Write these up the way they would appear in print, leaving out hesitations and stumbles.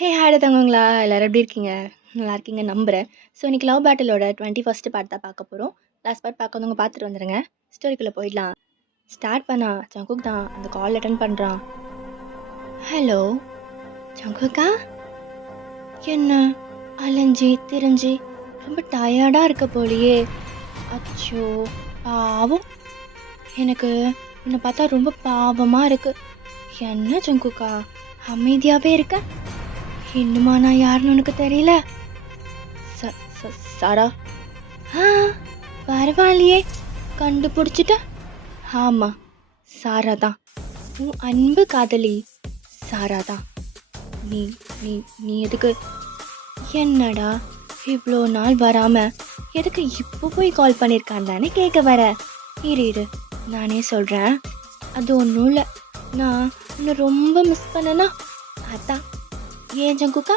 Hey hi தங்கங்களா, எல்லாரும் எப்படி இருக்கீங்க? நல்லா இருக்கீங்க நம்புறேன். ஸோ இன்னைக்கு லவ் பேட்டிலோட 21st பார்ட் தான் பார்க்க போகிறோம். லாஸ்ட் பார்ட் பார்க்காதவங்க பார்த்துட்டு வந்துடுங்க. ஸ்டோரிக்குள்ளே போயிடலாம். ஸ்டார்ட் பண்ணா ஜங்குக் தான் அந்த கால் அட்டன் பண்ணுறான். ஹலோ ஜங்குக்கா, என்ன அலைஞ்சி திரிஞ்சி ரொம்ப டயர்டாக இருக்க போலியே. அச்சோ பாவம், எனக்கு உன்னை பார்த்தா ரொம்ப பாவமாக இருக்கு. என்ன ஜங்குக்கா அமைதியாகவே இருக்க? இன்னுமா நான் யாருன்னு உனக்கு தெரியல? சாரா? ஆ பரவாயில்லையே, கண்டுபிடிச்சிட்ட. ஆமாம், சாரா தான், உன் அன்பு காதலி சாரா தான். நீ நீ நீ எதுக்கு? என்னடா இவ்வளோ நாள் வராம எதுக்கு இப்போ போய் கால் பண்ணியிருக்கான் தானே கேட்க வர? இரு நானே சொல்கிறேன். அது ஒன்றும் இல்லை, நான் உன்னை ரொம்ப மிஸ் பண்ணனா அதான். ஏன் ஜங்குக்கா,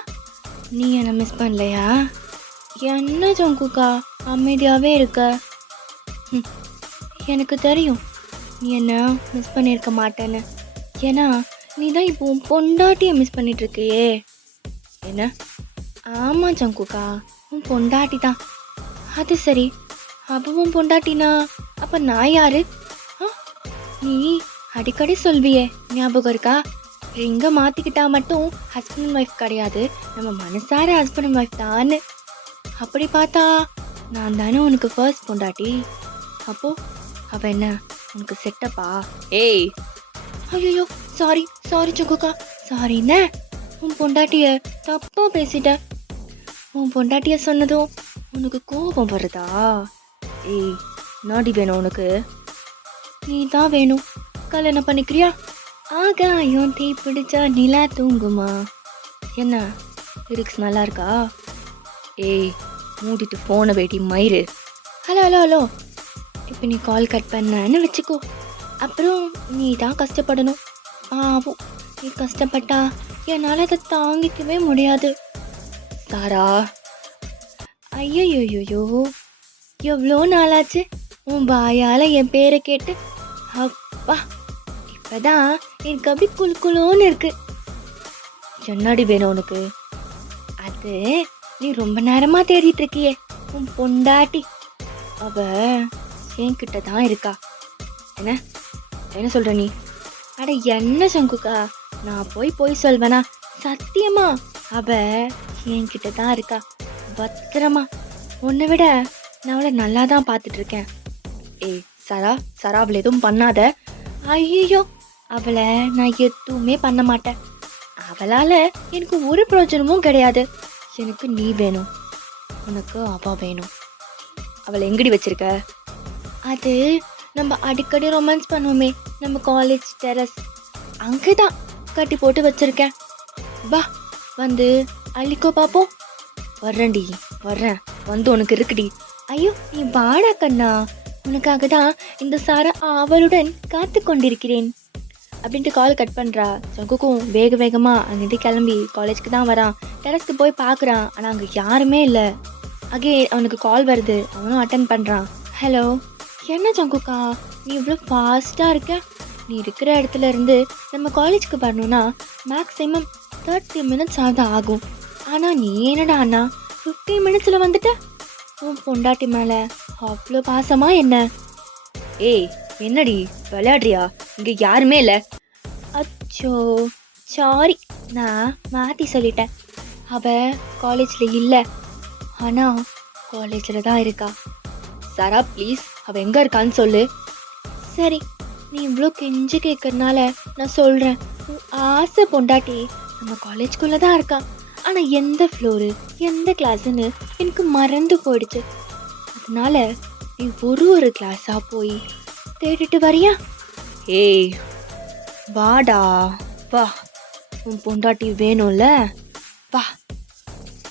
நீ என்ன மிஸ் பண்ணலையா? என்ன ஜங்குக்கா அமைதியாகவே இருக்க? எனக்கு தெரியும் நீ என்ன மிஸ் பண்ணியிருக்க மாட்டேன்னு. ஏன்னா நீ தான் இப்போ உன் பொண்டாட்டியை மிஸ் பண்ணிட்டு இருக்கியே. என்ன? ஆமாம் ஜங்குக்கா, உன் பொண்டாட்டி தான். அது சரி, அப்போ உன் பொண்டாட்டினா அப்போ நான் யாரு? நீ அடிக்கடி சொல்வியே, ஞாபகம் இருக்கா? ரிங்கை மாற்றிக்கிட்டா மட்டும் ஹஸ்பண்ட் அண்ட் ஒய்ஃப் கிடையாது, நம்ம மனசார ஹஸ்பண்ட் அண்ட் ஒய்ஃப் தான். அப்படி பார்த்தா நான் தானே உனக்கு ஃபர்ஸ்ட் பொண்டாட்டி. அப்போ அவ என்ன உனக்கு செட்டப்பா? ஏய் ஐயோ சாரி ஜங்குக்கா, சாரிண்ணே. உன் பொண்டாட்டிய தப்பா பேசிட்ட. உன் பொண்டாட்டிய சொன்னதும் உனக்கு கோபம் வருதா? ஏய் நாடி வேணும் உனக்கு? நீ தான் வேணும். கல்யாணம் பண்ணிக்கிறியா? ஆகாயம் தீ பிடிச்சா நிலா தூங்குமா? என்ன லிரிக்ஸ் நல்லா இருக்கா? ஏய் மூடிட்டு ஃபோனை வெட்டி மயிறு. ஹலோ, இப்போ நீ கால் கட் பண்ணன்னு வச்சுக்கோ, அப்புறம் நீ தான் கஷ்டப்படணும். ஆவும், நீ கஷ்டப்பட்டா என்னால் அதை தாங்கிக்கவே முடியாது. சாரா, ஐயோயோயோ, எவ்வளோ நாளாச்சு உன் வாயால் என் பேரை கேட்டு. அப்பா, இப்பதான் எனக்கு அப்படி குழுன்னு இருக்கு. என்னடி வேணும் உனக்கு? அது நீ ரொம்ப நேரமா தேடிட்டு இருக்கியே உன் பொண்டாட்டி, அவ என்கிட்ட தான் இருக்கா. என்ன சொல்ற நீ? அட என்ன சங்குக்கா, நான் போய் சொல்வேனா? சத்தியமா அவ என்கிட்ட தான் இருக்கா, பத்திரமா. உன்னை விட நான் அவளை நல்லா தான் பார்த்துட்டு இருக்கேன். ஏய் சாரா, அவளை எதுவும் பண்ணாத. ஐயோ, அவளை நான் எதுவுமே பண்ண மாட்டேன். அவளால் எனக்கு ஒரு பிரயோஜனமும் கிடையாது. எனக்கு நீ வேணும், உனக்கு அவ வேணும். அவளை எங்கடி வச்சிருக்க? அது நம்ம அடிக்கடி ரொமான்ஸ் பண்ணுவோமே, நம்ம காலேஜ் டெரஸ், அங்கே தான் கட்டி போட்டு வச்சிருக்கேன். வா வந்து அள்ளிக்கோ பார்ப்போம். வர்றேன், வந்து உனக்கு இருக்குடி. ஐயோ நீ வாடா கண்ணா, உனக்காக தான் இந்த சாரா அவளுடன் காத்து கொண்டிருக்கிறேன் அப்படின்ட்டு கால் கட் பண்ணுறா. ஜங்குக்கும் வேகமாக அங்கேருந்து கிளம்பி காலேஜ்க்கு தான் வரான். டெரஸ்க்கு போய் பார்க்குறான், ஆனால் அங்கே யாருமே இல்லை. அவனுக்கு கால் வருது, அவனும் அட்டன் பண்ணுறான். ஹலோ, என்ன ஜங்குக்கா நீ இவ்வளோ ஃபாஸ்ட்டாக இருக்க? நீ இருக்கிற இடத்துல இருந்து நம்ம காலேஜ்க்கு வரணும்னா மேக்ஸிமம் 30 minutes ஆகும். ஆனால் நீ என்னடா அண்ணா 15 minutesல வந்துட்ட? உன் பொண்டாட்டி மேலே அவ்வளோ பாசமா என்ன? ஏய் என்னடி விளையாடுறியா? இங்கே யாருமே இல்லை. அச்சோ சாரி, நான் மாற்றி சொல்லிட்டேன். அவள் காலேஜில் இல்லை, ஆனால் காலேஜில் தான் இருக்கா. சாரா ப்ளீஸ், அவள் எங்கே இருக்கான்னு சொல்லு. சரி, நீ இவ்வளோ கெஞ்சி கேட்கறதுனால நான் சொல்கிறேன். உன் ஆசை பொண்டாட்டி நம்ம காலேஜ்குள்ளே தான் இருக்கா, ஆனால் எந்த ஃப்ளோரு எந்த கிளாஸுன்னு எனக்கு மறந்து போயிடுச்சு. அதனால நீ ஒரு கிளாஸாக போய் தேடிட்டு வரியா? ஏய் வாடா வா, உன் பொண்டாட்டி வேணும்ல, வா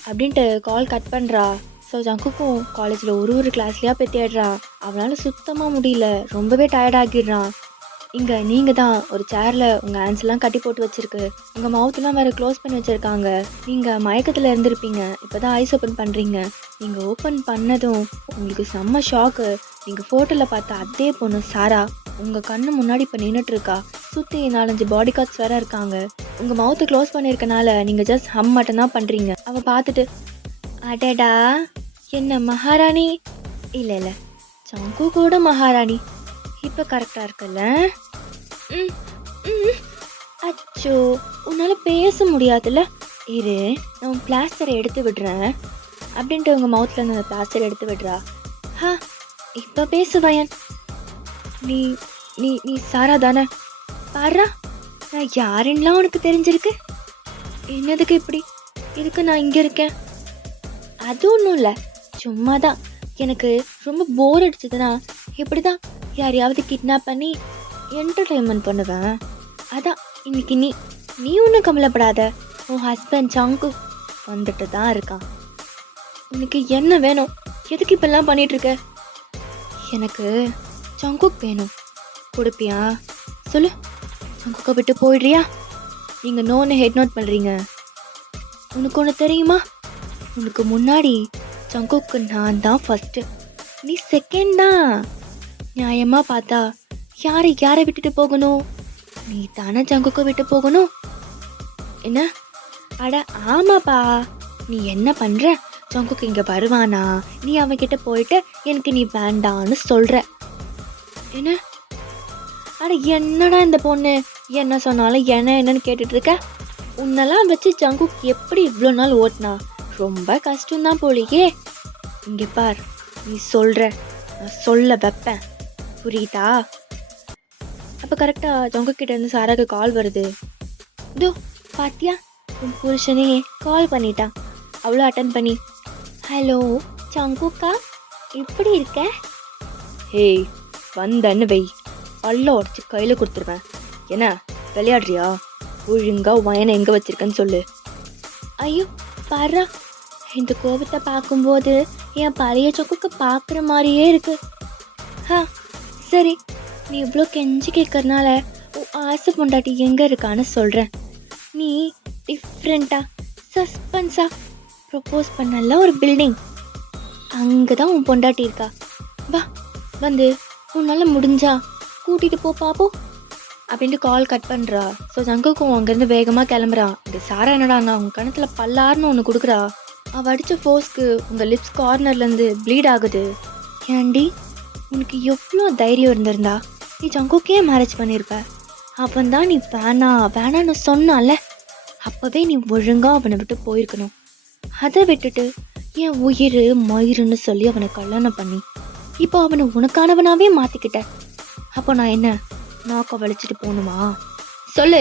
அப்படின்ட்டு கால் கட் பண்ணுறா. ஸோ ஜங்குக்கும் காலேஜில் ஒரு கிளாஸ்லையாக போய் தேடுறான். அவனால் சுத்தமாக முடியல, ரொம்பவே டயர்டாகிடுறான். இங்கே நீங்கள் தான் ஒரு சேரில் உங்கள் ஹேண்ட்ஸ்லாம் கட்டி போட்டு வச்சுருக்கு, உங்கள் மவுத்லாம் வேறு க்ளோஸ் பண்ணி வச்சுருக்காங்க. நீங்கள் மயக்கத்தில் இருந்திருப்பீங்க, இப்போ தான் ஐஸ் ஓப்பன் பண்ணுறீங்க. நீங்கள் ஓப்பன் பண்ணதும் உங்களுக்கு செம்ம ஷாக்கு. நீங்கள் ஃபோட்டோவில் பார்த்த அதே பொண்ணு சாரா உங்கள் கண்ணு முன்னாடி இப்போ நின்றுட்டுருக்கா. சுற்றி 4-5 பாடி கார்ட்ஸ் வேற இருக்காங்க. உங்கள் மவுத்தை க்ளோஸ் பண்ணியிருக்கனால நீங்கள் ஜஸ்ட் ஹம் மட்டும்தான் பண்ணுறீங்க. அவள் பார்த்துட்டு, அடடா என்ன மகாராணி? இல்லை இல்லை, ஜங்கு கூட மகாராணி. இப்போ கரெக்டாக இருக்குல்ல? ம் ம். அச்சோ, உன்னால் பேச முடியாதுல்ல. இரு, நான் பிளாஸ்டரை எடுத்து விடுறேன் அப்படின்ட்டு உங்கள் மவுத்தில் அந்த பிளாஸ்டர் எடுத்து விடுறா. ஹா, இப்போ பேசு வயன். நீ நீ நீ சாரா தானே? பாரா, நான் யாருன்னெலாம் உனக்கு தெரிஞ்சிருக்கு. என்னதுக்கு இப்படி? இதுக்கு நான் இங்கே இருக்கேன். அது ஒன்றும் இல்லை, சும்மா தான். எனக்கு ரொம்ப போர் அடிச்சதுன்னா இப்படி தான் யாரையாவது கிட்னாப் பண்ணி என்டர்டெயின்மெண்ட் பண்ணுவேன். அதான் இன்னைக்கு நீ ஒன்றும் கவலைப்படாத. உன் ஹஸ்பண்ட் ஜங்கு வந்துட்டு தான் இருக்கான். உனக்கு என்ன வேணும்? எதுக்கு இப்பெல்லாம் பண்ணிட்டு இருக்க? எனக்கு ஜங்குக் வேணும். கொடுப்பியா? சொல்லு. ஜங்குக்கை விட்டு போயிடுறியா? நீங்கள் நோன்னு ஹெட் நோட் பண்ணுறீங்க. உனக்கு ஒன்று தெரியுமா? உனக்கு முன்னாடி ஜங்குக்கு நான் தான் ஃபஸ்ட்டு, நீ செகண்ட் தான். நியாயமாக பார்த்தா யாரை விட்டுட்டு போகணும்? நீ தானே ஜங்குக்கை விட்டு போகணும். என்ன? அட ஆமாப்பா. நீ என்ன பண்ணுற? ஜங்குக்கு இங்கே வருவானா? நீ அவன்கிட்ட போயிட்டு எனக்கு நீ வேண்டான்னு சொல்கிற. என்ன? அட என்னடா இந்த பொண்ணு என்ன சொன்னாலும் என்னன்னு கேட்டுட்டு இருக்க? உன்னெல்லாம் வச்சு ஜங்குக் எப்படி இவ்வளோ நாள் ஓட்டினா? ரொம்ப கஷ்டம்தான் போலியே. இங்கே பார், நீ சொல்கிற, நான் சொல்ல வைப்பேன், புரியுதா? அப்போ கரெக்டாக ஜங்குக்கிட்ட இருந்து சாராக்கு கால் வருது. இதோ பாத்தியா, உன் புருஷனே கால் பண்ணிட்டான். அவ்வளோ அட்டன் பண்ணி, ஹலோ ஜங்குக்கா, எப்படி இருக்க? ஹேய், வந்தன்னு வை, பல்ல உடச்சி கையில் கொடுத்துருவேன். என்ன விளையாடுறியா? ஒழுங்கா வயனை எங்கே வச்சிருக்கேன்னு சொல்லு. ஐயோ பாரா, இந்த கோபத்தை பார்க்கும்போது என் பழைய ஜங்குக்கு பார்க்குற மாதிரியே இருக்கு. சரி, நீ இவ்வளோ கெஞ்சி கேட்கறனால உன் ஆசை பொண்டாட்டி எங்கே இருக்கான்னு சொல்கிறேன். நீ டிஃப்ரெண்ட்டாக சஸ்பென்ஸாக ப்ரப்போஸ் பண்ணல ஒரு பில்டிங், அங்கே தான் உன் பொண்டாட்டி இருக்கா. வா, வந்து உன்னால் முடிஞ்சா கூட்டிகிட்டு போ பாப்போம் அப்படின்ட்டு கால் கட் பண்ணுறா. ஸோ ஜங்குக்கும் அங்கேருந்து வேகமாக கிளம்புறான். இந்த சாரா என்னடாங்க அவங்க கணத்தில் பல்லாருன்னு ஒன்று கொடுக்குறா. அவள் அடித்த ஃபோர்ஸ்க்கு உங்கள் லிப்ஸ் கார்னர்லேருந்து ப்ளீட் ஆகுது. ஏண்டி, உனக்கு எவ்வளோ தைரியம் இருந்திருந்தா நீ ஜங்குக்கே மேரேஜ் பண்ணியிருப்ப. அவன் தான் நீ வேணான்னு சொன்னால, அப்போவே நீ ஒழுங்காக அவனை விட்டு போயிருக்கணும். அதை விட்டுட்டு என் உயிர் மயிருன்னு சொல்லி அவனை கல்யாணம் பண்ணி இப்போ அவனை உனக்கானவனாவே மாற்றிக்கிட்ட. அப்போ நான் என்ன நாக்க வலிச்சிட்டு போகணுமா? சொல்லு,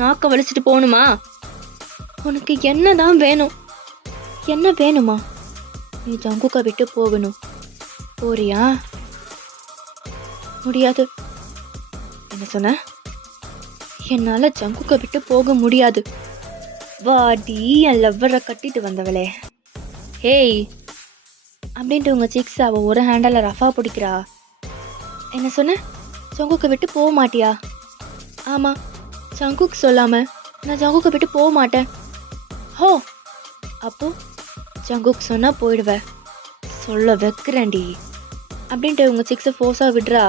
நாக்க வலிச்சிட்டு போகணுமா? உனக்கு என்னதான் வேணும்? என்ன வேணுமா? நீ ஜங்குக்கை விட்டு போகணும். போறியா? முடியாது. என்ன சொன்ன? என்னால் ஜங்குக்கை விட்டு போக முடியாது. வாடி, என் லவ்வரை கட்டிட்டு வந்தவளே. ஹேய் அப்படின்ட்டு உங்கள் சிக்ஸ் அவள் ஒரு ஹேண்டில் ரஃபா பிடிக்கிறா. என்ன சொன்ன? ஜங்குக்கை விட்டு போக மாட்டியா? ஆமாம், ஜங்குக் சொல்லாமல் நான் ஜங்குக்கை விட்டு போக மாட்டேன். ஹோ, அப்போ ஜங்குக் சொன்னால் போயிடுவேன். சொல்ல வைக்கிறேன்டி அப்படின்ட்டு உங்கள் சிக்ஸை ஃபோர்ஸாக விடுறா.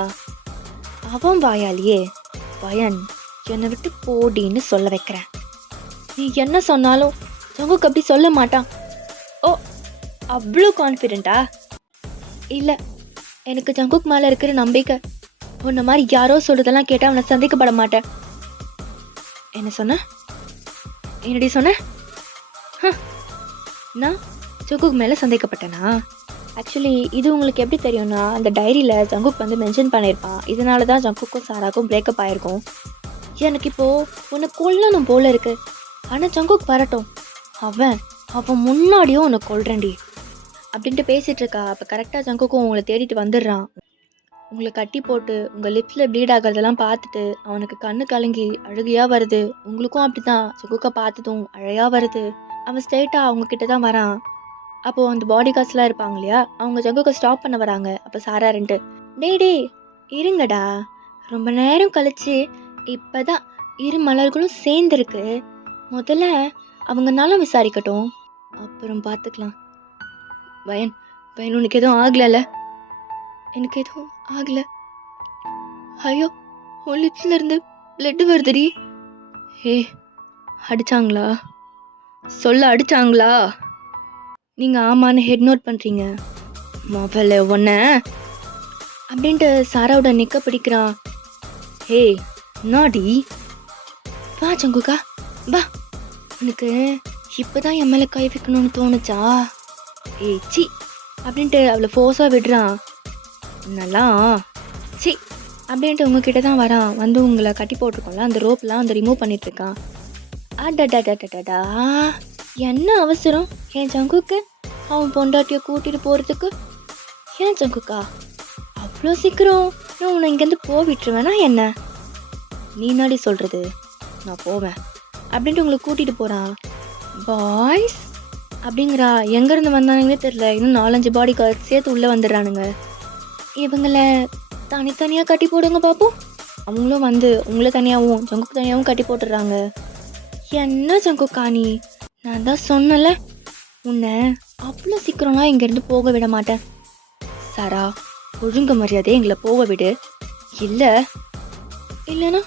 அவன் வாயாலியே, வயன் என்னை விட்டு போடின்னு சொல்ல வைக்கிறேன். நீ என்ன சொன்னாலும் ஜங்குக் அப்படி சொல்ல மாட்டான். ஓ, அவ்வளோ கான்ஃபிடென்ட்டா? இல்லை, எனக்கு ஜங்குக் மேலே இருக்கிற நம்பிக்கை. உன்ன மாதிரி யாரோ சொல்றதெல்லாம் கேட்டால் அவனை சந்தேகப்பட மாட்டேன். என்ன சொன்ன? என்னடி சொன்ன? நான் ஜங்குக் மேலே சந்தேகப்பட்டேனா? ஆக்சுவலி இது உங்களுக்கு எப்படி தெரியும்னா, அந்த டைரியில் ஜங்குக் வந்து மென்ஷன் பண்ணியிருப்பான். இதனால தான் ஜங்குக்கும் சாராக்கும் பிரேக்கப் ஆகிருக்கும். எனக்கு இப்போது உன்னை கொல்லணும் போல இருக்கு. ஆனால் ஜங்குக் வரட்டும், அவன் முன்னாடியும் உன்னை கொல்றேன்டி அப்படின்ட்டு பேசிகிட்டு இருக்கா. அப்போ கரெக்டாக ஜங்குக்கும் உங்களை தேடிட்டு வந்துடுறான். உங்களை கட்டி போட்டு உங்கள் லிப்ஸில் ப்ளீட் ஆகிறதெல்லாம் பார்த்துட்டு அவனுக்கு கண்ணு கலங்கி அழுகையாக வருது. உங்களுக்கும் அப்படி தான் ஜங்குக்கை பார்த்ததும் அழையாக வருது. அவன் ஸ்ட்ரெயிட்டாக அவங்கக்கிட்ட தான் வரான். அப்போது அந்த பாடி கார்ட்ஸ்லாம் இருப்பாங்க இல்லையா, அவங்க ஜங்குக்கை ஸ்டாப் பண்ண வராங்க. அப்போ சாரா ரெண்டு, டே இருங்கடா, ரொம்ப நேரம் கழிச்சு இப்போ தான் இரு மலர்களும் சேர்ந்துருக்கு. முதல்ல அவங்க நலம் விசாரிக்கட்டும், அப்புறம் பார்த்துக்கலாம். வயன் உனக்கு எதுவும் ஆகலைல்ல? எனக்கு எதுவும் ஆகலை. ஐயோ, உன் லிப்ஸ்ல இருந்து பிளட் வருதுடி. ஹே, அடிச்சாங்களா? சொல்ல அடிச்சாங்களா? நீங்க ஆமான்னு ஹெட் நோட் பண்றீங்க. மொபைல ஒன்ன அப்படின்ட்டு சாராவோட நிக்க பிடிக்கிறான். ஹே, நாடி வா சங்குக்கா வா. உனக்கு இப்பதான் என் மேல கை வைக்கணும்னு தோணுச்சா? ஏய் சி அப்படின்ட்டு அவளை ஃபோர்ஸா விடுறான். நல்லா சி அப்படின்ட்டு உங்ககிட்ட தான் வரான். வந்து உங்களை கட்டி போட்டிருக்கோம்ல அந்த ரோப்லாம் அந்த ரிமூவ் பண்ணிட்டு இருக்கான். அடடடடடா, என்ன அவசரம் என் ஜங்குக்கு அவன் பொண்டாட்டியை கூட்டிட்டு போறதுக்கு? ஏன் ஜங்குக்கா அவ்வளோ சீக்கிரம் நான் உன்னை இங்கேருந்து விட்டுருவேனா என்ன? நீ நாடி சொல்றது, நான் போவேன் அப்படின்ட்டு உங்களை கூட்டிட்டு போறான். பாய்ஸ் அப்படிங்கிறா. எங்கேருந்து வந்தானுங்களே தெரில. இன்னும் 4-5 பாடி கார்டு சேர்த்து உள்ளே வந்துடுறானுங்க. இவங்கள தனித்தனியாக கட்டி போடுங்க பாப்போம். அவங்களும் வந்து உங்களை தனியாகவும் ஜங்குக்கு தனியாகவும் கட்டி போட்டுடுறாங்க. என்ன ஜங்குக்கா நீ, நான் தான் சொன்னல உன்னை அவ்வளோ சீக்கிரம்லாம் இங்கேருந்து போக விட மாட்டேன். சாரா, ஒழுங்கு மரியாதையை எங்களை போக விடு. இல்லை இல்லைனா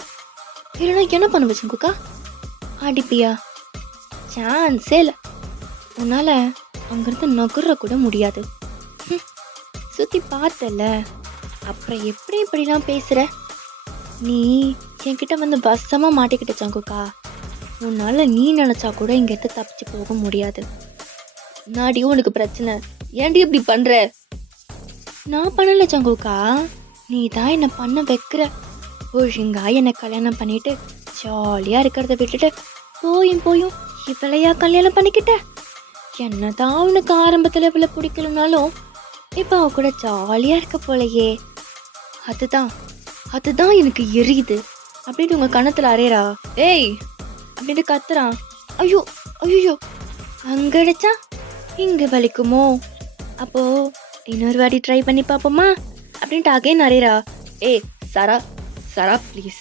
இல்லைனா என்ன பண்ணுவ ஜங்குக்கா? அடிப்பியா? சான்ஸே இல்லை. உன்னால் அங்கேருந்து நகர கூட முடியாது. சுற்றி பார்த்தல, அப்புறம் எப்படி இப்படிலாம் பேசுகிற? நீ என்கிட்ட வந்து வசமாக மாட்டிக்கிட்ட ஜங்குக்கா. உன்னால் நீ நினச்சா கூட இங்கேருந்து தப்பிச்சு போக முடியாது. நாடி உனக்கு பிரச்சனை, ஏன்டி இப்படி பண்ணுற? நான் பண்ணல ஜங்குக்கா, நீ தான் என்னை பண்ண வைக்கிற. ஒழுங்கா என்னை கல்யாணம் பண்ணிட்டு ஜாலியாக இருக்கிறத விட்டுட்டு போயும் இவளையா கல்யாணம் பண்ணிக்கிட்ட? என்னதான் உனக்கு ஆரம்பத்தில் இவளை பிடிக்கலனாலும் இப்போ அவ கூட ஜாலியாக இருக்க போலையே. அதுதான் எனக்கு எரியுது அப்படின்ட்டு உங்கள் கணத்தில் அறையறா. ஏய் அப்படின்ட்டு கத்துறான். ஐயோ ஐயோ, அங்கே அடிச்சா இங்கே வலிக்குமோ? அப்போ இன்னொரு வாட்டி ட்ரை பண்ணி பார்ப்போமா அப்படின்ட்டு அகைன் அறையறா. ஏய் சாரா ப்ளீஸ்,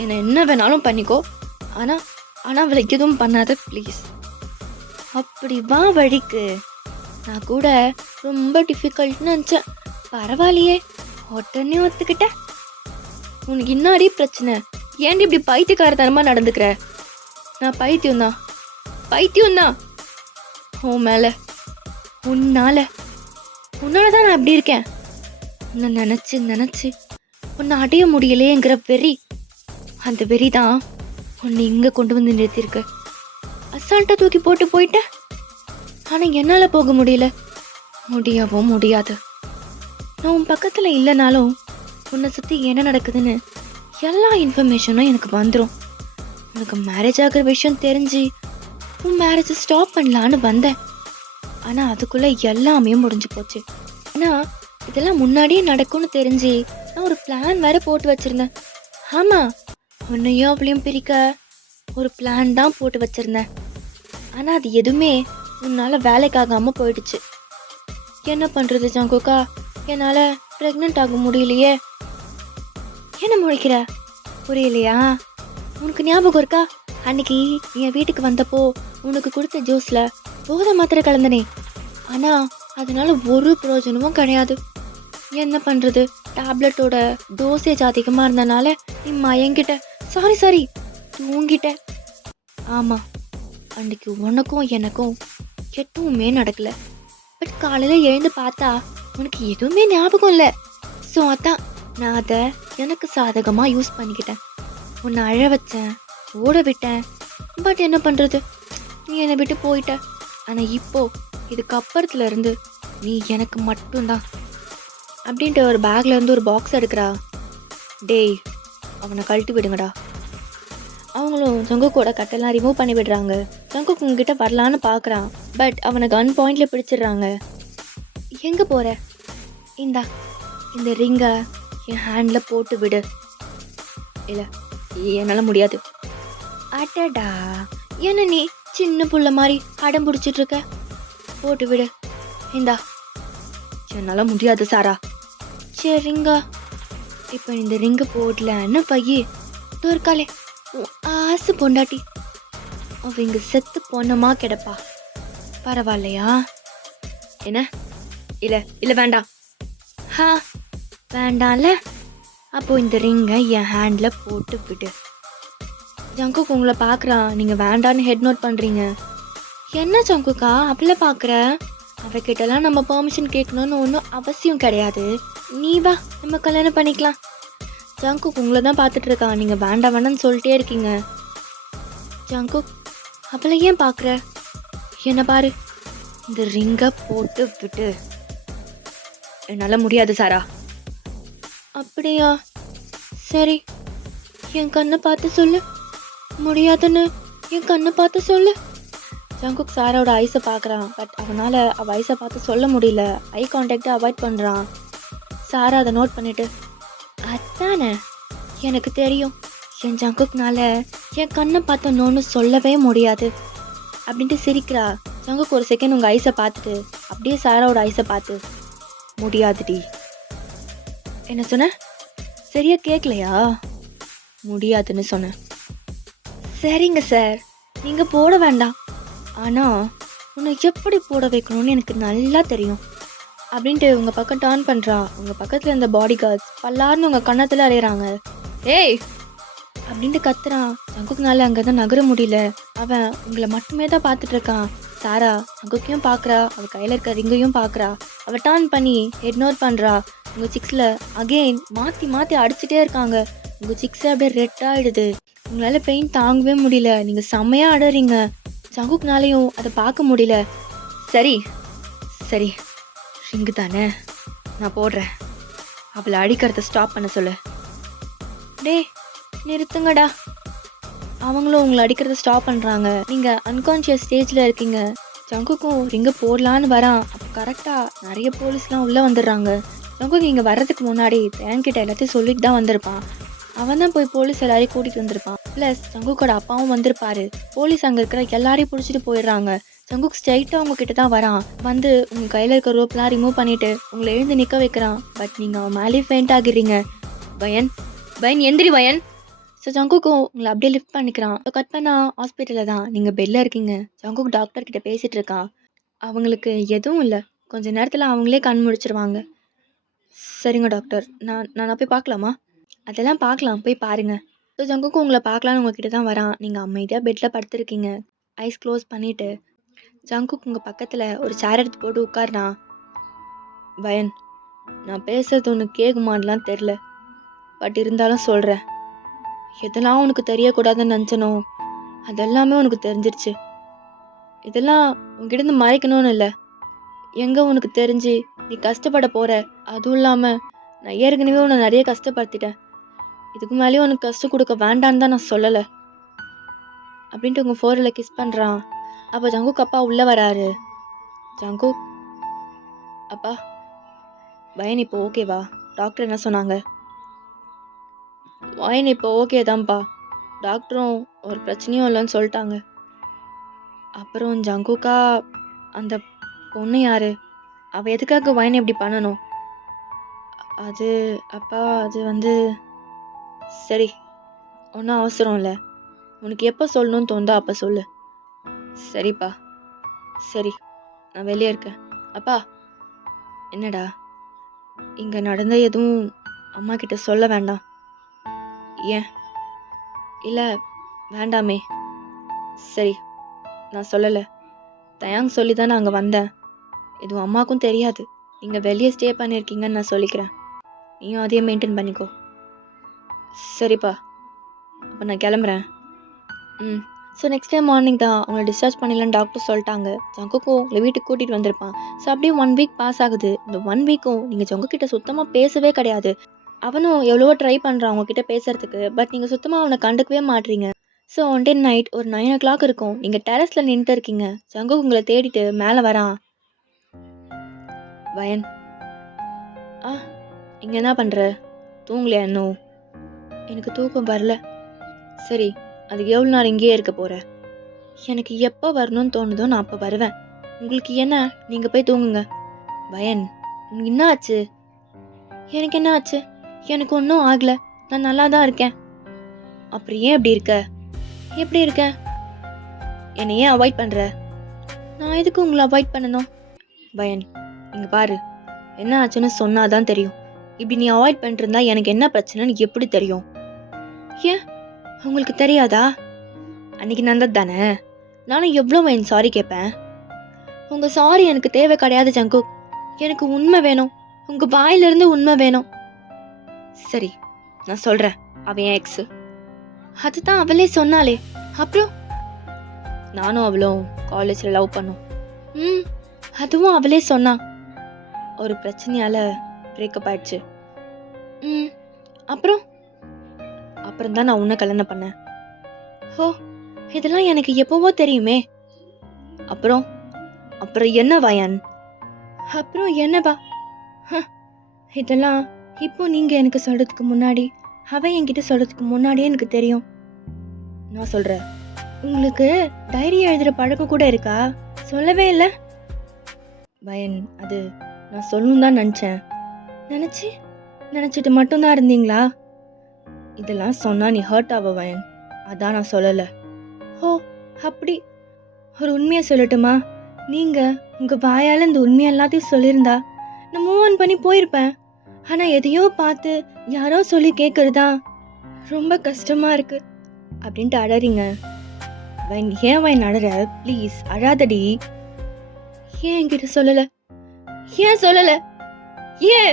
என்னை என்ன வேணாலும் பண்ணிக்கோ, ஆனால் அவளை எதுவும் பண்ணாத ப்ளீஸ். அப்படி வா வழிக்கு. நான் கூட ரொம்ப டிஃபிகல்ட்னு நினச்சேன். பரவாயில்லையே, உடனே ஒத்துக்கிட்ட. உனக்கு இன்னாடி பிரச்சனை? ஏன்டி இப்படி பைத்தியக்காரத்தனமாக நடந்துக்கிற? நான் பைத்தியம்தான் உன் மேலே. உன்னால தான் நான் அப்படி இருக்கேன். உன்னை நினச்சி உன்னை அடைய முடியலையேங்கிற வெறி, அந்த வெறி தான் உன்னை இங்கே கொண்டு வந்து நிறுத்திருக்கு. அசால்ட்டாக தூக்கி போட்டு போயிட்ட. ஆனால் என்னால் போக முடியவும் முடியாது. நான் உன் பக்கத்தில் இல்லைனாலும் உன்னை சுற்றி என்ன நடக்குதுன்னு எல்லா இன்ஃபர்மேஷனும் எனக்கு வந்துடும். உனக்கு மேரேஜ் ஆகிற விஷயம் தெரிஞ்சு உன் மேரேஜை ஸ்டாப் பண்ணலான்னு வந்தேன். ஆனால் அதுக்குள்ளே எல்லாமே முடிஞ்சு போச்சு. ஆனால் இதெல்லாம் முன்னாடியே நடக்கும்னு தெரிஞ்சு நான் ஒரு பிளான் வேற போட்டு வச்சுருந்தேன். ஆமாம், உன்னையும் அவளையும் பிரிக்க ஒரு பிளான் தான் போட்டு வச்சுருந்தேன். ஆனால் அது எதுவுமே உன்னால் வேலைக்காகாமல் போயிடுச்சு. என்ன பண்ணுறது ஜங்குக்கா, என்னால் ப்ரெக்னென்ட் ஆக முடியலையே. என்ன முழிக்கிற? புரியலையா? உனக்கு ஞாபகம் இருக்கா, அன்னைக்கு என் வீட்டுக்கு வந்தப்போ உனக்கு கொடுத்த ஜூஸில் போதை மாத்திரை கலந்தனே. ஆனால் அதனால ஒரு பிரயோஜனமும் கிடையாது. என்ன பண்ணுறது, டேப்லெட்டோட டோசேஜ் அதிகமாக இருந்தனால நீ மயங்கிட்ட. சாரி தூங்கிட்ட. ஆமாம், அன்னைக்கு உனக்கும் எனக்கும் எதுவுமே நடக்கலை. பட் காலையில் எழுந்து பார்த்தா உனக்கு எதுவுமே ஞாபகம் இல்லை. ஸோ அதான் நான் அதை எனக்கு சாதகமாக யூஸ் பண்ணிக்கிட்டேன். உன்னை அழ வச்சேன், ஓட விட்டேன். பட் என்ன பண்ணுறது, நீ என்னை விட்டு போயிட்ட. ஆனால் இப்போ இதுக்கப்புறத்துல இருந்து நீ எனக்கு மட்டும்தான் அப்படின்ட்டு ஒரு பேக்ல இருந்து ஒரு பாக்ஸ் எடுக்கிறா. டேய், அவனை கழட்டி விடுங்கடா. அவங்களும் ஜங்குக்கோட கட்டெல்லாம் ரிமூவ் பண்ணி விடுறாங்க. ஜங்குக்கு உங்ககிட்ட வரலான்னு பார்க்குறான். பட் அவனை கன் பாயிண்ட்ல பிடிச்சிடுறாங்க. எங்கே போகிற? இந்த ரிங்கை என் ஹேண்டில் போட்டு விடு. இல்லை, என்னால் முடியாது. அடடா, என்ன நீ சின்ன புள்ள மாதிரி அடம் பிடிச்சிட்டு இருக்க? போட்டு விடு. என்னால் முடியாது சாரா. சரிங்க, இப்போ இந்த ரிங்கு போடலன்னு பையே தோற்காலே ஆசை பொண்டாட்டி அவங்க செத்து பொண்ணமா கிடப்பா. பரவாயில்லையா? என்ன? இல்லை வேண்டாம். வேண்டாம்ல. அப்போ இந்த ரிங்கை என் ஹேண்டில் போட்டு விடு. ஜங்குக் உங்களை பார்க்குறான், நீங்கள் வேண்டான்னு ஹெட் நோட் பண்ணுறீங்க. என்ன ஜங்குக்கா அப்படில பார்க்குற? அவகிட்டலாம் நம்ம பெர்மிஷன் கேட்கணும்னு ஒன்றும் அவசியம் கிடையாது. நீ வா, நம்ம கல்யாணம் பண்ணிக்கலாம். ஜங்குக் உங்களை தான் பார்த்துட்டு இருக்கான், நீங்கள் வேண்டாம் வேண்டாம்னு சொல்லிட்டே இருக்கீங்க. ஜங்குக் அவளை ஏன் பார்க்குற? என்ன பாரு, இந்த ரிங்கை போட்டு விட்டு. என்னால் முடியாது சாரா. அப்படியா? சரி, என் கண்ணை பார்த்து சொல்லு. முடியாதுன்னு என் கண்ணை பார்த்து சொல்லு. ஜங்குக் சாராவோட ஐஸை பார்க்குறான். பட் அவனால் அவள் ஐஸை பார்த்து சொல்ல முடியல. ஐ கான்டாக்டை அவாய்ட் பண்ணுறான். சாரா அதை நோட் பண்ணிட்டு, அதானே எனக்கு தெரியும், என் ஜங்குக்னால என் கண்ணை பார்த்து நோன்னு சொல்லவே முடியாது அப்படின்ட்டு சிரிக்கிறா. ஜங்குக் ஒரு செகண்ட் உங்கள் ஐஸை பார்த்துட்டு அப்படியே சாராவோட ஐஸை பார்த்து, முடியாதுடி. என்ன சொன்ன? சரியா கேட்கலையா? முடியாதுன்னு சொன்னேன். சரிங்க சார், நீங்கள் போட வேண்டாம், ஆனால் உன்னை எப்படி போட வைக்கணும்னு எனக்கு நல்லா தெரியும் அப்படின்ட்டு உங்கள் பக்கம் டர்ன் பண்ணுறா. உங்கள் பக்கத்தில் இருந்த பாடி கார்ட்ஸ் பல்லாருன்னு உங்கள் கண்ணத்தில் அறையிறாங்க. ஏய் அப்படின்ட்டு கத்துறான். ஜங்குக்னால அங்கே தான் நகர முடியல. அவன் உங்களை மட்டுமே தான் பார்த்துட்டு இருக்கான். சாரா ஜங்குக்கையும் பார்க்குறா, அவள் கையில் இருக்க ரிங்கையும் பார்க்குறா. அவள் டர்ன் பண்ணி ஹெட் நோட் பண்ணுறா. உங்கள் சிக்ஸில் அகெயின் மாற்றி மாற்றி அடிச்சுட்டே இருக்காங்க. உங்கள் சிக்ஸை அப்படியே ரெட் ஆகிடுது. உங்களால் பெயின் தாங்கவே முடியல. நீங்கள் செம்மையாக அடறீங்க. ஜங்குக்னாலையும் அதை பார்க்க முடியல. சரி சரி, ரிங்கு தானே, நான் போடுறேன். அவளை அடிக்கிறத ஸ்டாப் பண்ண சொல்லு. டே நிறுத்துங்கடா. அவங்களும் உங்களை அடிக்கிறத ஸ்டாப் பண்ணுறாங்க. நீங்கள் அன்கான்ஷியஸ் ஸ்டேஜில் இருக்கீங்க. ஜங்குக்கும் ரிங்கை போடலான்னு வரான். அப்போ கரெக்டாக நிறைய போலீஸ்லாம் உள்ளே வந்துடுறாங்க. ஜங்குக்கு இங்கே வர்றதுக்கு முன்னாடி தேன்கிட்ட எல்லாத்தையும் சொல்லிட்டு தான் வந்திருப்பான். அவன் தான் போய் போலீஸ் எல்லாரையும் கூட்டிகிட்டு வந்திருப்பான். ப்ளஸ் ஜங்குக்கோட அப்பாவும் வந்திருப்பாரு. போலீஸ் அங்கே இருக்கிற எல்லாரையும் பிடிச்சிட்டு போயிடுறாங்க. ஜங்குக் ஸ்ட்ரைட்டாக உங்ககிட்ட தான் வரான். வந்து உங்கள் கையில் இருக்க ரோப்லாம் ரிமூவ் பண்ணிவிட்டு உங்களை எழுந்து நிற்க வைக்கிறான். பட் நீங்கள் அவன் மேலேயே ஃபெயிண்ட் ஆகிடுறீங்க. பயன் பயன் எந்திரி பயன். ஸோ ஜங்குக்கும் உங்களை அப்படியே லிஃப்ட் பண்ணிக்கிறான். ஸோ கட் பண்ணால் ஹாஸ்பிட்டலில் தான் நீங்கள் பெல்லில் இருக்கீங்க. ஜங்குக் டாக்டர்கிட்ட பேசிகிட்டு இருக்கான். அவங்களுக்கு எதுவும் இல்லை, கொஞ்சம் நேரத்தில் அவங்களே கண் முடிச்சிருவாங்க. சரிங்க டாக்டர், நான் போய் பார்க்கலாமா? அதெல்லாம் பார்க்கலாம், போய் பாருங்கள். ஸோ ஜங்குக்கும் உங்களை பார்க்கலான்னு உங்ககிட்ட தான் வரான். நீங்கள் அமைதியாக பெட்டில் படுத்துருக்கீங்க, ஐஸ் க்ளோஸ் பண்ணிவிட்டு. ஜங்குக் உங்கள் பக்கத்தில் ஒரு சேர் எடுத்து போட்டு உட்கார்றான். பயன், நான் பேசுறது உனக்கு கேட்குமான்லாம் தெரில, பட் இருந்தாலும் சொல்கிறேன். எதெல்லாம் உனக்கு தெரியக்கூடாதுன்னு நினச்சனோ அதெல்லாமே உனக்கு தெரிஞ்சிருச்சு. இதெல்லாம் உங்ககிட்ட மறைக்கணும்னு இல்லை. எங்கே உனக்கு தெரிஞ்சு நீ கஷ்டப்பட போகிற. அதுவும் இல்லாமல் நான் ஏற்கனவே உன்னை நிறைய கஷ்டப்படுத்திட்டேன். இதுக்கு மேலேயும் உனக்கு கஷ்டம் கொடுக்க வேண்டான்னு தான் நான் சொல்லலை அப்படின்ட்டு உங்கள் ஃபோரில் கிஸ் பண்ணுறான். அப்போ ஜங்குக் அப்பா உள்ளே வராரு. ஜங்குக் அப்பா, பயன் இப்போ ஓகேவா? டாக்டர் என்ன சொன்னாங்க? பயன் இப்போ ஓகே தான்ப்பா, டாக்டரும் ஒரு பிரச்சனையும் இல்லைன்னு சொல்லிட்டாங்க. அப்புறம் ஜங்குக்கா, அந்த பொண்ணு யாரு? அவள் எதுக்காக பயன் இப்படி பண்ணணும்? அது அப்பா, அது வந்து சரி, ஒன்றும் அவசரம் இல்லை. உனக்கு எப்போ சொல்லணும்னு தோணுதோ அப்போ சொல்லு. சரிப்பா, சரி, நான் வெளியே இருக்கேன். அப்பா. என்னடா? இங்கே நடந்த எதுவும் அம்மா கிட்ட சொல்ல வேண்டாம். ஏன்? இல்லை வேண்டாமே. சரி, நான் சொல்லலை. தயாங் சொல்லி தான் நான் அங்கே வந்தேன். எதுவும் அம்மாவுக்கும் தெரியாது. நீங்கள் வெளியே ஸ்டே பண்ணியிருக்கீங்கன்னு நான் சொல்லிக்கிறேன். நீயும் அதையே மெயின்டைன் பண்ணிக்கோ. சரிப்பா, அப்போ நான் கிளம்புறேன். ஸோ நெக்ஸ்ட் டே மார்னிங் தான் அவங்களை டிஸ்சார்ஜ் பண்ணிடலான்னு டாக்டர் சொல்லிட்டாங்க. ஜங்குக்கும் உங்களை வீட்டுக்கு கூட்டிகிட்டு வந்திருப்பான். ஸோ அப்படியே 1 வீக் பாஸ் ஆகுது. இந்த 1 வீக்கும் நீங்கள் ஜங்குக்கிட்ட சுத்தமாக பேசவே கிடையாது. அவனும் எவ்வளவோ ட்ரை பண்ணுறான் உங்ககிட்ட பேசுறதுக்கு. பட் நீங்கள் சுத்தமாக அவனை கண்டுக்கவே மாட்றீங்க. ஸோ ஒன் டே நைட் ஒரு 9 o'clock இருக்கும். நீங்கள் டெரஸில் நின்றுட்டு இருக்கீங்க. ஜங்குக் உங்களை தேடிட்டு மேலே வரான். பயன், இங்கே என்ன பண்ணுற? தூங்கலையா இன்னும்? எனக்கு தூக்கம் வரல. சரி, அதுக்கு எவ்வளோ நேரம் இங்கேயே இருக்க போகிற? எனக்கு எப்போ வரணும்னு தோணுதோ நான் அப்போ வருவேன். உங்களுக்கு என்ன, நீங்கள் போய் தூங்குங்க. பயன், உனக்கு என்ன ஆச்சு? எனக்கு என்ன ஆச்சு? எனக்கு ஒன்றும் ஆகலை, நான் நல்லா தான் இருக்கேன். அப்புறம் ஏன் இப்படி இருக்க? எப்படி இருக்க? என்னை ஏன் அவாய்ட் பண்ணுற? நான் எதுக்கு உங்களை அவாய்ட் பண்ணணும்? பயன், இங்கே பாரு, என்ன ஆச்சுன்னு சொன்னாதான் தெரியும். இப்படி நீ அவாய்ட் பண்ணிட்டு இருந்தா எனக்கு என்ன பிரச்சனைன்னு எப்படி தெரியும்? ஏன் உங்களுக்கு தெரியாதா? அன்னைக்கு நடந்தது தானே. நானும் எவ்வளோ என் சாரி கேட்பேன். உங்கள் சாரி எனக்கு தேவை கிடையாது ஜங்குக். எனக்கு உண்மை வேணும். உங்கள் வாயிலிருந்து உண்மை வேணும். சரி, நான் சொல்கிறேன். அவன் என் எக்ஸு. அதுதான் அவளே சொன்னாலே. அப்புறம் நானும் அவளும் காலேஜில் லவ் பண்ணோம். அதுவும் அவளே சொன்னான். ஒரு பிரச்சனையால் பிரேக்கப் ஆயிடுச்சு. அப்புறம் அப்புறம் தான் நான் உன்னை கல்யாணம் பண்ணேன். ஓ, இதெல்லாம் எனக்கு எப்போவோ தெரியுமே. அப்புறம் அப்புறம் என்ன வயன்? அப்புறம் என்னவா? இதெல்லாம் இப்போ நீங்கள் எனக்கு சொல்கிறதுக்கு முன்னாடி, அவன் என்கிட்ட சொல்கிறதுக்கு முன்னாடியே எனக்கு தெரியும். நான் சொல்கிறேன். உங்களுக்கு டைரி எழுதுகிற பழக்கம் கூட இருக்கா? சொல்லவே இல்லை. வயன், அது நான் சொல்லணும் தான் நினச்சேன். நினச்சிட்டு மட்டும்தான் இருந்தீங்களா? இதெல்லாம் சொன்னால் நீ ஹர்ட் ஆவ வயன். அதான் நான் சொல்லலை. ஓ, அப்படி. ஒரு உண்மையை சொல்லட்டுமா? நீங்கள் உங்கள் வாயால் இந்த உண்மையை எல்லாத்தையும் சொல்லியிருந்தா நான் மூவ் ஆன் பண்ணி போயிருப்பேன். ஆனால் எதையோ பார்த்து யாரோ சொல்லி கேட்குறதா ரொம்ப கஷ்டமாக இருக்கு அப்படின்ட்டு அழறீங்க. வயன், ஏன் வயன் அழற? ப்ளீஸ் அழாதடி. ஏன் என்கிட்ட சொல்லலை? ஏன் சொல்லலை? ஏன்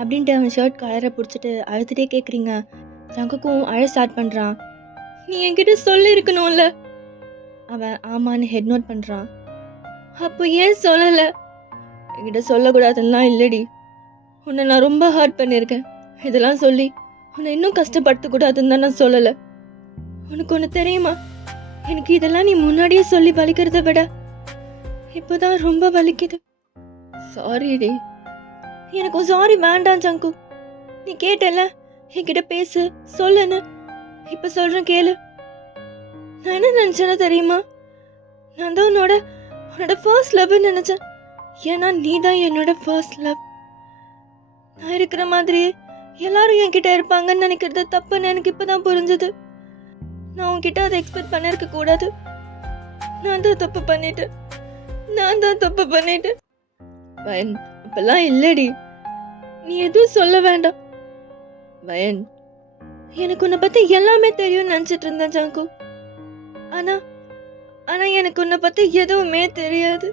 அப்படின்ட்டு அவன் ஷர்ட் கலரை பிடிச்சிட்டு அழுதுகிட்டே கேட்குறீங்க. ஜங்குக்கும் அழ ஸ்டார்ட் பண்ணுறான். நீ என்கிட்ட சொல்லி இருக்கணும்ல. அவன் ஆமான்னு ஹெட் நோட் பண்ணுறான். அப்போ ஏன் சொல்லலை? என்கிட்ட சொல்லக்கூடாதுலாம் இல்லடி. உன்னை நான் ரொம்ப ஹர்ட் பண்ணியிருக்கேன். இதெல்லாம் சொல்லி உன்னை இன்னும் கஷ்டப்படுத்தக்கூடாதுன்னு தான் நான் சொல்லலை. உனக்கு ஒன்று தெரியுமா? எனக்கு இதெல்லாம் நீ முன்னாடியே சொல்லி வலிக்கிறத விட இப்போதான் ரொம்ப வலிக்குது. சாரிடி. எனக்கு சாரி வேண்டாம் ஜங்கு. நீ கேட்டல என்கிட்ட பேசு சொல்லுன்னு. இப்ப சொல்றேன் கேளு. நான் என்ன நினைச்சேன்னு தெரியுமா? நான் தான் உன்னோட ஃபர்ஸ்ட் லவ்னு நினைச்சேன். ஏன்னா நீ தான் என்னோட ஃபர்ஸ்ட் லவ். நான் இருக்கிற மாதிரி எல்லாரும் என்கிட்ட இருப்பாங்கன்னு நினைக்கிறது தப்புன்னு எனக்கு இப்பதான் புரிஞ்சது. நான் உன்கிட்ட அதை எக்ஸ்பெக்ட் பண்ணிருக்க கூடாது. நான் தான் தப்பு பண்ணிட்டேன். வயன், இப்பெல்லாம் இல்லடி. நீ எதுவும் சொல்ல வேண்டாம். வயன், எனக்கு உன்னை பத்தி எல்லாமே தெரியும் நினைச்சிட்டு இருந்தேன் ஜங்கு. ஆனா எனக்கு உன்னை பத்தி எதுவுமே தெரியாது.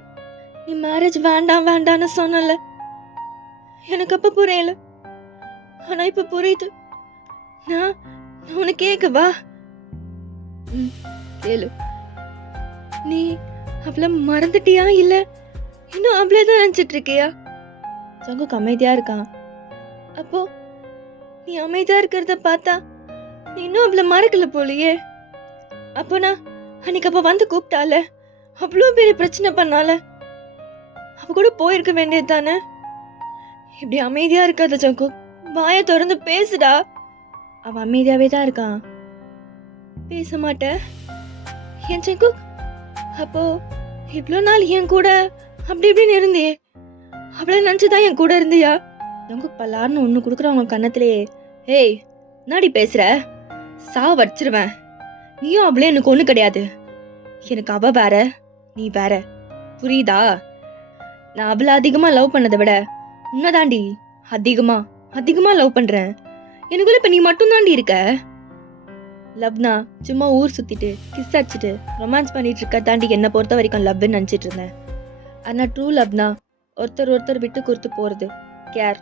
நீ மேரேஜ் வேண்டான்னு சொன்னல. எனக்கு அப்ப புரியல. ஆனா இப்ப புரியுது. நான் உன்னை கேட்கவா? கேளு. நீ அவளை மறந்துட்டியா இல்ல இன்னும் அவளேதான் நினைச்சிட்டு இருக்கியா? ஜங்குக்கு அமைதியா இருக்கான். அப்போ நீ அமைதியா இருக்கிறத பார்த்தா நீ இன்னும் அவளை மறக்கல போலியே. அப்போ நான் அன்னைக்கு அப்ப வந்து கூப்பிட்டால, அவ்வளோ பெரிய பிரச்சனை பண்ணால, அவ கூட போயிருக்க வேண்டியது தானே. இப்படி அமைதியா இருக்காத ஜங்கு, வாயை திறந்து பேசுடா. அவ அமைதியாவே தான் இருக்கான். பேச மாட்ட என் ஜங்கு? அப்போ இவ்வளோ நாள் என் கூட அப்படி இப்படின்னு இருந்தியே, அவளை நினைச்சுதான் என் கூட இருந்தியா? ஜங்கு பல்லாருன்னு ஒண்ணு கொடுக்குறவங்க கண்ணத்திலே, ஏய் நாடி பேசுற, சாவ வச்சிருவேன். நீயும் அவளே எனக்கு ஒண்ணு கிடையாது. எனக்கு அவ வேற, நீ வேற, புரியுதா? நான் அவளை அதிகமா லவ் பண்ணதை விட உன்னதாண்டி அதிகமா லவ் பண்றேன். எனக்குள்ள இப்ப நீ மட்டும் தாண்டி இருக்க. லவ்னா சும்மா ஊர் சுத்திட்டு கிஸ் அடிச்சுட்டு ரொமான்ஸ் பண்ணிட்டு இருக்க தாண்டி என்னை பொறுத்த வரைக்கும் லவ்னு நினைச்சிட்டு இருந்தேன். ஆனா ட்ரூ லவ்னா ஒருத்தர் விட்டு கொடுத்து போறது, கேர்,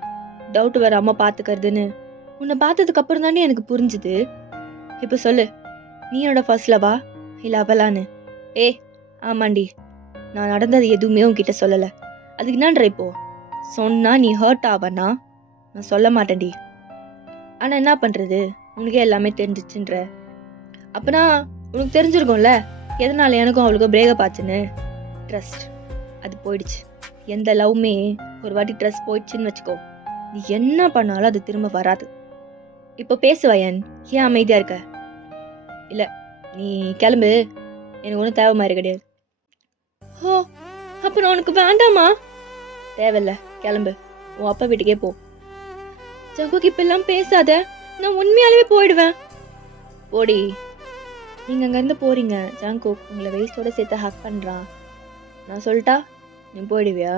டவுட் வராம பாத்துக்கிறதுன்னு உன்னை பார்த்ததுக்கு அப்புறம் தாண்டி எனக்கு புரிஞ்சுது. இப்ப சொல்லு, நீ என்னோட ஃபர்ஸ்ட் லவா இல்ல அவளான்னு? ஆமாண்டி, நான் நடந்தது எதுவுமே உன்கிட்ட சொல்லல. அதுக்கு என்னன்ற இப்போ சொன்னா நீ ஹர்ட் ஆவனா? நான் சொல்ல மாட்டேன்டி. ஆனா என்ன பண்றது, உனக்கே எல்லாமே தெரிஞ்சிச்சுன்ற. அப்பனா உனக்கு தெரிஞ்சிருக்கும்ல எதனால எனக்கும் அவளுக்கும் பிரேக்கப் ஆச்சுன்னு. ட்ரஸ்ட், அது போயிடுச்சு. எந்த லவ்மே ஒரு வாட்டி ட்ரஸ்ட் போயிடுச்சுன்னு வச்சுக்கோ, நீ என்ன பண்ணாலும் அது திரும்ப வராது. இப்போ பேசுவயன், ஏன் அமைதியா இருக்க? இல்ல நீ கிளம்பு, எனக்கு ஒன்றும் தேவை மாதிரி கிடையாது. ஓ, அப்புறம் உனக்கு வேண்டாமா? தேவையில்ல, கிளம்பு, உன் அப்பா வீட்டுக்கே போ. ஜங்குக்கு இப்பெல்லாம் பேசாத, நான் உண்மையாலுமே போயிடுவேன். போடி. நீங்க அங்கிருந்து போறீங்க. ஜங்கு உங்களை வெயிஸ்டோட சேர்த்து ஹக் பண்றான். நான் சொல்லிட்டா நீ போயிடுவியா?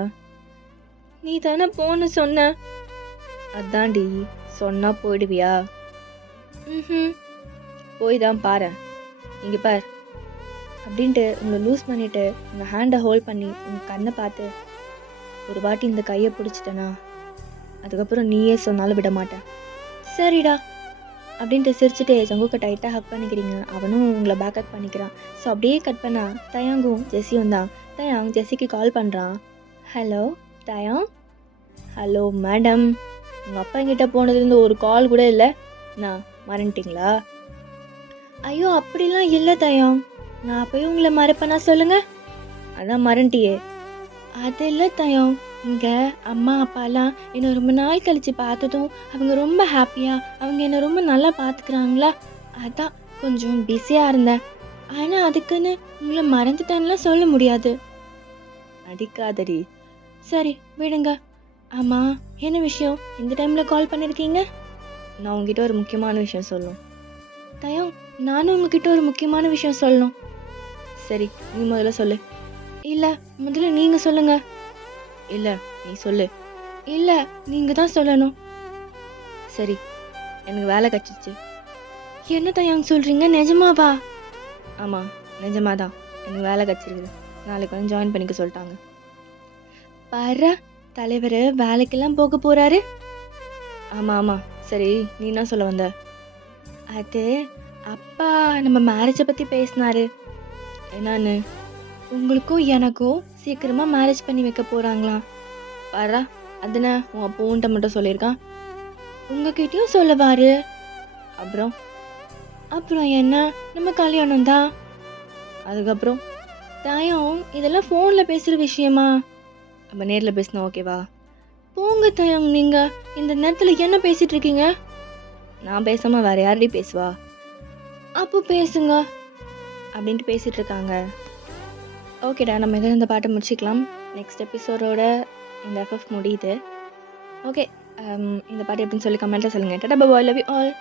நீ தானே போன்னு சொன்ன. அதான்டி சொன்னா போயிடுவியா? போய் தான் பாரு. இங்க பார், அப்படின்ட்டு உங்களை லூஸ் பண்ணிவிட்டு உங்கள் ஹேண்டை ஹோல்ட் பண்ணி உங்கள் கண்ணை பார்த்து ஒரு வாட்டி இந்த கையை பிடிச்சிட்டேனா அதுக்கப்புறம் நீயே சொன்னாலும் விட மாட்டேன், சரிடா அப்படின்ட்டு சிரிச்சுட்டு ஜங்குக்கை டைட்டாக ஹக் பண்ணிக்கிறீங்க. அவனும் உங்களை பேக் ஹக் பண்ணிக்கிறான். ஸோ அப்படியே கட் பண்ணா தயாங்கும் ஜெஸ்ஸியும் தான். தயாங் ஜெஸ்ஸிக்கு கால் பண்ணுறான். ஹலோ தயாங். ஹலோ மேடம், உங்கள் அப்பா கிட்ட போனதுலேருந்து ஒரு கால் கூட இல்லை, நான் மறந்துட்டிங்களா? ஐயோ அப்படிலாம் இல்லை தயாங், நான் போய் உங்களை மறப்பேனா சொல்லுங்க? அதான் மறந்துட்டியே. அது இல்லை தயாங், இங்கே அம்மா அப்பாலாம் என்னை ரொம்ப நாள் கழித்து பார்த்ததும் அவங்க ரொம்ப ஹாப்பியாக அவங்க என்னை ரொம்ப நல்லா பார்த்துக்கிறாங்களா, அதான் கொஞ்சம் பிஸியாக இருந்தேன். ஆனால் அதுக்குன்னு உங்களை மறந்துட்டேன்னுலாம் சொல்ல முடியாது. அடிக்காதடி. சரி விடுங்க. ஆமாம், என்ன விஷயம் இந்த டைமில் கால் பண்ணியிருக்கீங்க? நான் உங்ககிட்ட ஒரு முக்கியமான விஷயம் சொல்லணும். தயாங், நானும் உங்ககிட்ட ஒரு முக்கியமான விஷயம் சொல்லணும். சரி நீ முதல்ல சொல்லு. இல்லை முதல்ல நீங்கள் சொல்லுங்க. இல்லை நீ சொல்லு. இல்லை நீங்கள் தான் சொல்லணும். சரி, எனக்கு வேலை கிடச்சிச்சு. என்ன தயாங் சொல்கிறீங்க, நிஜமாவா? ஆமாம் நிஜமாதான், எனக்கு வேலை கிடச்சிருக்குது. நாளைக்கு வந்து ஜாயின் பண்ணிக்க சொல்லிட்டாங்க. பாரு, தலைவர் வேலைக்கெல்லாம் போக போகிறாரு. ஆமாம் ஆமாம். சரி நீ என்ன சொல்ல வந்த? அது அப்பா நம்ம மேரேஜை பற்றி பேசினாரு. என்னன்னு? உங்களுக்கும் எனக்கும் சீக்கிரமாக மேரேஜ் பண்ணி வைக்க போகிறாங்களாம். பாரா, அதுன உன் அப்போன்ட்ட மட்டும் சொல்லியிருக்கான், உங்ககிட்டயும் சொல்லவாரு. அப்புறம் அப்புறம் என்ன, நம்ம கல்யாணம் தான். அதுக்கப்புறம் தயம், இதெல்லாம் ஃபோனில் பேசுகிற விஷயமா? அப்போ நேரில் பேசினா ஓகேவா? போங்க தயம், நீங்கள் இந்த நேரத்தில் என்ன பேசிகிட்டு இருக்கீங்க? நான் பேசாமல் வேறு யாரடி பேசுவா? அப்போ பேசுங்க அப்படின்ட்டு பேசிகிட்டு இருக்காங்க. ஓகேடா, நம்ம எதாவது இந்த பாட்டை முடிச்சிக்கலாம். நெக்ஸ்ட் எபிசோடோட இந்த எஃப்எஃப் முடியுது. ஓகே, இந்த பாட்டு எப்படின்னு சொல்லி கமெண்ட்டில் சொல்லுங்கள். Tata, bye, love you all.